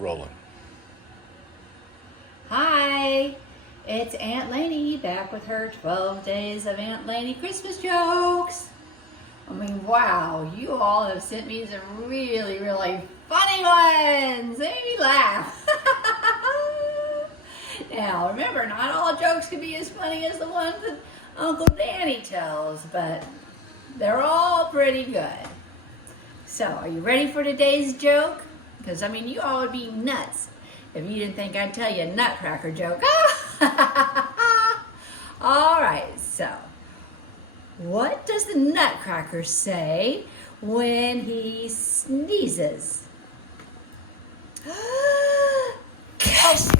rolling. Hi, it's Aunt Laney back with her 12 Days of Aunt Laney Christmas jokes. I mean, wow, you all have sent me some really, really funny ones. They made me laugh. Now, remember, not all jokes can be as funny as the ones that Uncle Danny tells, but they're all pretty good. So, are you ready for today's joke? Because, I mean, you all would be nuts if you didn't think I'd tell you a nutcracker joke. All right, so what does the nutcracker say when he sneezes? Kiss